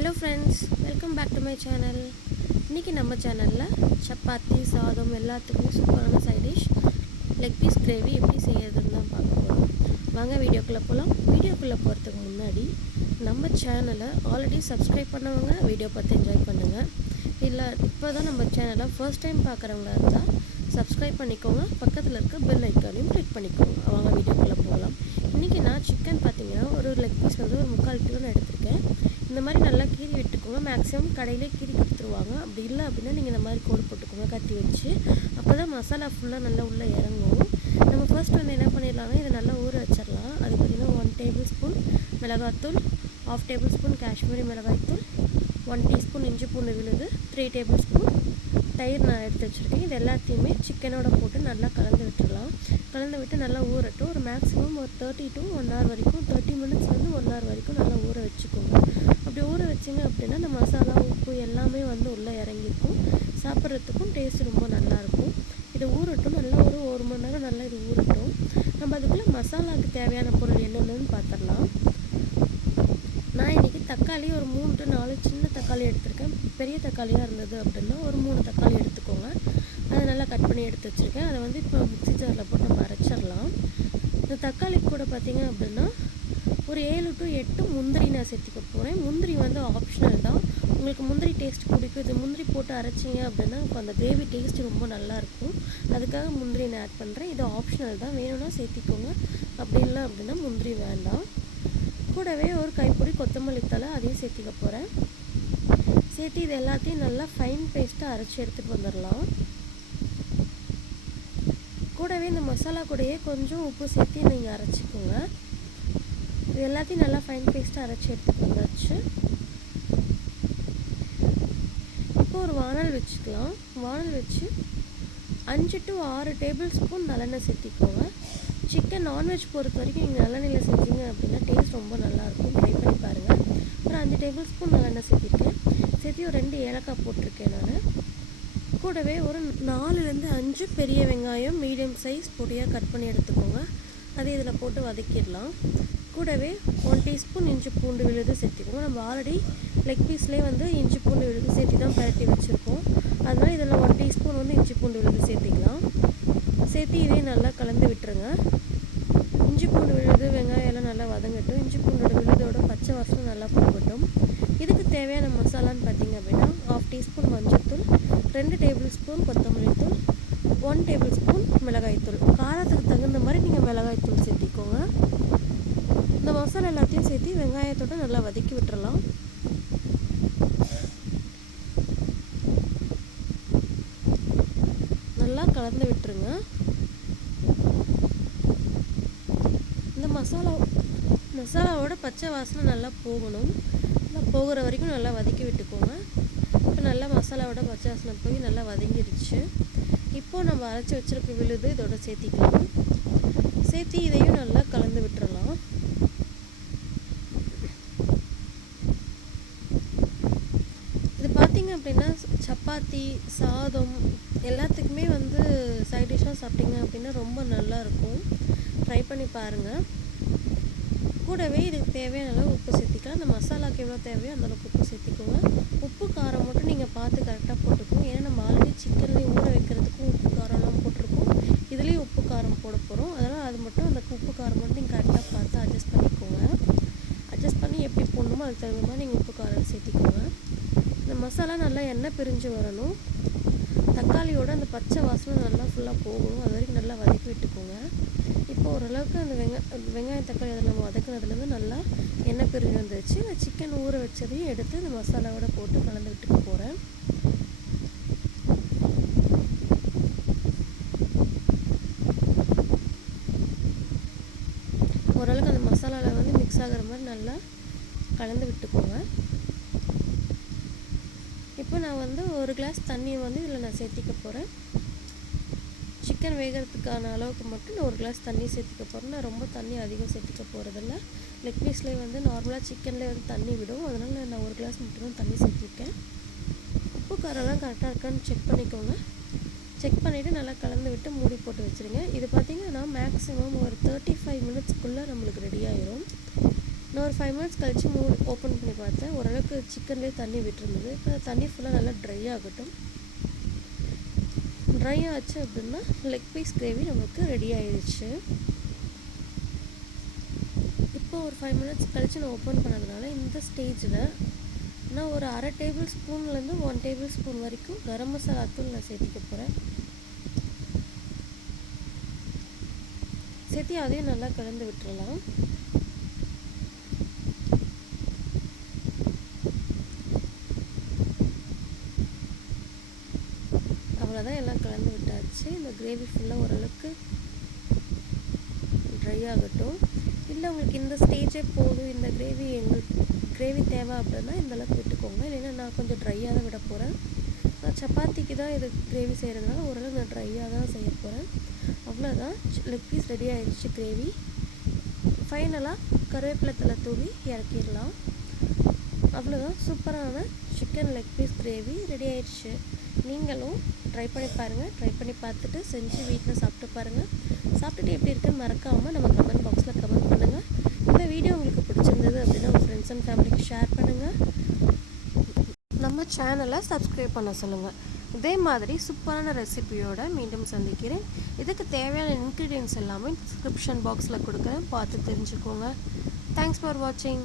Hello friends, welcome back to my channel. இன்னைக்கு நம்ம சேனல்ல சப்பாத்தி சாதம் எல்லாத்துக்குமே சூப்பரான side dish leg piece gravy எப்படி செய்யறதுன்னு தான் பார்க்க போறோம். வாங்க வீடியோக்குள்ள போலாம். வீடியோக்குள்ள போறதுக்கு முன்னாடி நம்ம சேனலை ஆல்ரெடி சப்ஸ்கிரைப் பண்ணவங்க வீடியோ பார்த்து என்ஜாய் பண்ணுங்க. இல்ல இப்போதான் நம்ம சேனலை ஃபர்ஸ்ட் டைம் பார்க்குறவங்களா இருந்தா சப்ஸ்கிரைப் பண்ணிக்கோங்க. பக்கத்துல இருக்க பெல் ஐகானையும் கிளிக் பண்ணிக்கோங்க. வாங்க வீடியோக்குள்ள போகலாம். இன்னைக்கு நான் சிக்கன் பார்த்தீங்கன்னா ஒரு லெக் பீஸ் வந்து ஒரு 3/4 கிலோ நான் எடுத்துருக்கேன். இந்த மாதிரி நல்லா கீறி விட்டுக்கோங்க. மேக்ஸிமம் கடையிலே கீறி கொடுத்துருவாங்க. அப்படி இல்லை அப்படின்னா நீங்கள் இந்த மாதிரி கோடு போட்டுக்கோங்க கத்தி வச்சு. அப்போ தான் மசாலா ஃபுல்லாக நல்லா உள்ளே இறங்கும். நம்ம ஃபர்ஸ்ட் வந்து என்ன பண்ணிடலாம்னா இதை நல்லா ஊற வச்சிடலாம். அது பார்த்திங்கன்னா 1 டேபிள் ஸ்பூன் மிளகாத்தூள், 1/2 டேபிள் ஸ்பூன் காஷ்மீரி மிளகாய்த்தூள், 1 டீஸ்பூன் இஞ்சி பூண்டு விழுது, 3 டேபிள் ஸ்பூன் தயிர் நான் எடுத்து வச்சுருக்கேன். இது எல்லாத்தையுமே சிக்கனோட போட்டு நல்லா கலந்து விட்டுடலாம். கலந்து விட்டு நல்லா ஊறட்டும். ஒரு மேக்ஸிமம் ஒரு 30 to 1 hour வரைக்கும், 30 மினிட்ஸ்லேருந்து 1 hour வரைக்கும் நல்லா ஊற வச்சுக்கோங்க. அப்படி ஊற வச்சிங்க அப்படின்னா இந்த மசாலா உப்பு எல்லாமே வந்து உள்ளே இறங்கியிருக்கும். சாப்பிட்றதுக்கும் டேஸ்ட் ரொம்ப நல்லாயிருக்கும். இது ஊறட்டும். நல்லா ஒரு மணி நேரம் நல்லா இது ஊறட்டும். நம்ம அதுக்குள்ளே மசாலாவுக்கு தேவையான பொருள் என்னென்னு பார்த்துடலாம். நான் இன்றைக்கி தக்காளி ஒரு 3 to 4 சின்ன தக்காளி எடுத்திருக்கேன். பெரிய தக்காளியாக இருந்தது அப்படின்னா ஒரு 3 தக்காளி எடுத்துக்கோங்க. அதை நல்லா கட் பண்ணி எடுத்து வச்சுருக்கேன். அதை வந்து இப்போ மிக்ஸி ஜாரில் போட்டு நம்ம அரைச்சிடலாம். இந்த தக்காளி கூட பார்த்திங்க அப்படின்னா ஒரு 7 to 8 முந்திரி நான் சேர்த்துக்க போகிறேன். முந்திரி வந்து ஆப்ஷனல் தான். உங்களுக்கு முந்திரி டேஸ்ட் பிடிக்கும். இது முந்திரி போட்டு அரைச்சிங்க அப்படின்னா இப்போ அந்த கிரேவி டேஸ்ட் ரொம்ப நல்லாயிருக்கும். அதுக்காக முந்திரி நான் ஆட் பண்ணுறேன். இது ஆப்ஷனல் தான். வேணும்னா சேர்த்திக்கோங்க. அப்படி இல்லை அப்படின்னா முந்திரி வேண்டாம். கூடவே ஒரு கைப்பிடி கொத்தமல்லி தழை அதையும் சேர்த்திக்க போகிறேன். சேர்த்து இது எல்லாத்தையும் நல்லா ஃபைன் பேஸ்ட்டாக அரைச்சி எடுத்துகிட்டு வந்துடலாம். கூடவே இந்த மசாலா கூடயே கொஞ்சம் உப்பு சேர்த்து நீங்கள் அரைச்சிக்கோங்க. இது எல்லாத்தையும் நல்லா ஃபைன் பேஸ்ட்டாக அரைச்சி எடுத்துகிட்டு வந்தாச்சு. இப்போ ஒரு வானல் வச்சுக்கலாம். வானல் வச்சு 5 to 6 டேபிள் ஸ்பூன் நல்லெண்ணெய் சேர்த்திக்கோங்க. சிக்கன் நான்வெஜ் பொறுத்த வரைக்கும் நீங்கள் நல்லெண்ணெயில் செஞ்சீங்க அப்படின்னா டேஸ்ட் ரொம்ப நல்லாயிருக்கும். ட்ரை பண்ணி பாருங்கள். ஒரு 5 டேபிள் ஸ்பூன் நல்லெண்ணெய் சேர்த்திருக்கேன். சேர்த்து ஒரு 2 ஏலக்காய் போட்டிருக்கேன் நான். கூடவே ஒரு 4 to 5 பெரிய வெங்காயம் மீடியம் சைஸ் பொடியாக கட் பண்ணி எடுத்துக்கோங்க. அதை இதில் போட்டு வதக்கிடலாம். கூடவே 1 டீஸ்பூன் இஞ்சி பூண்டு விழுது சேர்த்திக்கோங்க. நம்ம ஆல்ரெடி லெக் பீஸ்லேயே வந்து இஞ்சி பூண்டு விழுது சேர்த்து தான் பரட்டி வச்சுருக்கோம். அதனால் இதில் 1 டீஸ்பூன் வந்து இஞ்சி பூண்டு விழுது சேர்த்திக்கலாம். சேர்த்து இதையும் நல்லா கலந்து விட்டுருங்க. இஞ்சி பூண்டு விழுது வெங்காயம் எல்லாம் நல்லா வதங்கட்டும். இஞ்சி பூண்டோட விழுதோட பச்சை வாசனை நல்லா போகட்டும். இதுக்கு தேவையான மசாலான்னு பார்த்தீங்க அப்படின்னா 1/2 டீஸ்பூன் மஞ்சள்தூள், 2 டேபிள் ஸ்பூன் கொத்தமல்லி தூள், 1 டேபிள் ஸ்பூன் மிளகாய்த்தூள். காரத்துக்கு தகுந்த மாதிரி நீங்கள் மிளகாய்த்தூள் சேர்த்திக்கோங்க. இந்த மசாலா எல்லாத்தையும் சேர்த்து வெங்காயத்தோட நல்லா வதக்கி விட்டுறலாம். நல்லா கலந்து விட்டுருங்க. இந்த மசாலாவோட பச்சை வாசனை நல்லா போகணும். நல்லா போகிற வரைக்கும் நல்லா வதக்கி விட்டுக்கோங்க. இப்போ நல்லா மசாலாவோட பச்சை வாசனை போய் நல்லா வதங்கிடுச்சு. இப்போது நம்ம அரைச்சி வச்சுருக்க விழுது இதோட சேர்த்திக்கலாம். சேர்த்து இதையும் நல்லா கலந்து விட்டுறலாம். இது பார்த்திங்க அப்படின்னா சப்பாத்தி சாதம் எல்லாத்துக்குமே வந்து சைட் டிஷ்ஷாக சாப்பிட்டிங்க அப்படின்னா ரொம்ப நல்லாயிருக்கும். ட்ரை பண்ணி பாருங்கள். கூடவே இதுக்கு தேவையான அளவு உப்பு சேர்த்திக்கலாம். அந்த மசாலாவுக்கு எவ்வளோ தேவையோ அந்தளவுக்கு உப்பு சேர்த்திக்கோங்க. உப்பு காரம் மட்டும் நீங்கள் பார்த்து கரெக்டாக போட்டுக்கோங்க. ஏன்னா நம்ம ஆல்ரெடி சிக்கன்லேயும் ஊற வைக்கிறதுக்கும் உப்பு காரம்லாம் போட்டிருக்கோம். இதுலேயும் உப்பு காரம் போட போகிறோம். அதனால் அது மட்டும் அந்த உப்பு காரம் மட்டும் நீங்கள் கரெக்டாக பார்த்து அட்ஜஸ்ட் பண்ணிக்கோங்க. அட்ஜஸ்ட் பண்ணி எப்படி போடணுமோ அதுக்கு தகுந்த மாதிரி நீங்கள் உப்பு காரம் சேர்த்திக்கோங்க. இந்த மசாலா நல்லா எண்ணெய் பிரிஞ்சு வரணும். தக்காளியோட அந்த பச்சை வாசனை நல்லா ஃபுல்லாக போகணும். அது வரைக்கும் நல்லா வதக்கி விட்டுக்கோங்க. இப்போ ஓரளவுக்கு அந்த வெங்காயம் தக்காளி அதில் நம்ம வதக்குனதுலேருந்து நல்லா எண்ணெய் பிரிஞ்சு வந்துருச்சு. நான் சிக்கன் ஊற வச்சதையும் எடுத்து இந்த மசாலாவோட போட்டு கலந்து விட்டுக்க போகிறேன். ஓரளவுக்கு அந்த மசாலாவில் வந்து மிக்ஸ் ஆகிற மாதிரி நல்லா கலந்து விட்டுக்கோங்க. இப்போ நான் வந்து 1 கிளாஸ் தண்ணியை வந்து இதில் நான் சேர்த்திக்க போகிறேன். சிக்கன் வேகிறதுக்கான அளவுக்கு மட்டும் நான் 1 கிளாஸ் தண்ணி சேர்த்திக்க போகிறேன். நான் ரொம்ப தண்ணி அதிகம் சேர்த்திக்க போகிறதில்ல. லெக் பீஸ்லேயே வந்து நார்மலாக சிக்கன்லேயே வந்து தண்ணி விடும். அதனால் நான் 1 கிளாஸ் மட்டும் தான் தண்ணி சேர்த்திருக்கேன். உப்பு காரம்லாம் கரெக்டாக இருக்கான்னு செக் பண்ணிக்கோங்க. செக் பண்ணிவிட்டு நல்லா கலந்து விட்டு மூடி போட்டு வச்சுருங்க. இது பார்த்திங்கன்னா மேக்ஸிமம் ஒரு 35 மினிட்ஸ்க்குள்ளே நம்மளுக்கு ரெடி ஆயிரும். நான் ஒரு 5 மினிட்ஸ் கழித்து மூடி ஓப்பன் பண்ணி பார்த்தேன். ஓரளவுக்கு சிக்கன்லேயே தண்ணி விட்டுருந்தது. இப்போ தண்ணி ஃபுல்லாக நல்லா ட்ரை ஆகட்டும். ட்ரை ஆச்சு அப்படின்னா லெக் பீஸ் கிரேவி நமக்கு ரெடி ஆயிடுச்சு. இப்போ ஒரு 5 மினிட்ஸ் கழித்து நான் ஓப்பன் பண்ணதுனால இந்த ஸ்டேஜில் நான் ஒரு அரை டேபிள் ஸ்பூன்லேருந்து 1 டேபிள் ஸ்பூன் வரைக்கும் கரம் மசாலா தூள் நான் சேர்த்திக்க போகிறேன். சேர்த்தி அதையும் நல்லா கலந்து விட்டுறலாம். அவ்வளோதான், எல்லாம் கலந்து விட்டாச்சு. இந்த கிரேவி ஃபுல்லாக ஓரளவுக்கு ட்ரை ஆகட்டும். இல்லை உங்களுக்கு இந்த ஸ்டேஜே போதும், இந்த கிரேவி தேவை அப்படின்னா இந்தளவுக்கு விட்டுக்கோங்க. இல்லைன்னா நான் கொஞ்சம் ட்ரையாக தான் விட போகிறேன். நான் சப்பாத்திக்கு தான் இது கிரேவி செய்கிறதுனால ஓரளவு நான் ட்ரையாக தான் செய்ய போகிறேன். அவ்வளோதான், லெக் பீஸ் ரெடி ஆகிடுச்சு கிரேவி. ஃபைனலாக கருவேப்பிலை தழை தூவி இறக்கிடலாம். அவ்வளோதான், சூப்பரான chicken leg piece gravy ready ஆயிடுச்சு. நீங்களும் ட்ரை பண்ணி பாருங்கள். ட்ரை பண்ணி பார்த்துட்டு செஞ்சு வீட்டில் சாப்பிட்டு பாருங்கள். சாப்பிட்டுட்டு எப்படி இருக்குன்னு மறக்காமல் நம்ம கமெண்ட் பாக்ஸில் கமெண்ட் பண்ணுங்கள். இந்த வீடியோ உங்களுக்கு பிடிச்சிருந்தது அப்படின்னா உங்கள் ஃப்ரெண்ட்ஸ் அண்ட் ஃபேமிலிக்கு ஷேர் பண்ணுங்கள். நம்ம சேனலை சப்ஸ்கிரைப் பண்ண சொல்லுங்கள். இதே மாதிரி சூப்பரான ரெசிபியோடு மீண்டும் சந்திக்கிறேன். இதுக்கு தேவையான இன்க்ரீடியன்ட்ஸ் எல்லாமே டிஸ்கிரிப்ஷன் பாக்ஸில் கொடுக்குறேன், பார்த்து தெரிஞ்சுக்கோங்க. தேங்க்ஸ் ஃபார் வாட்சிங்.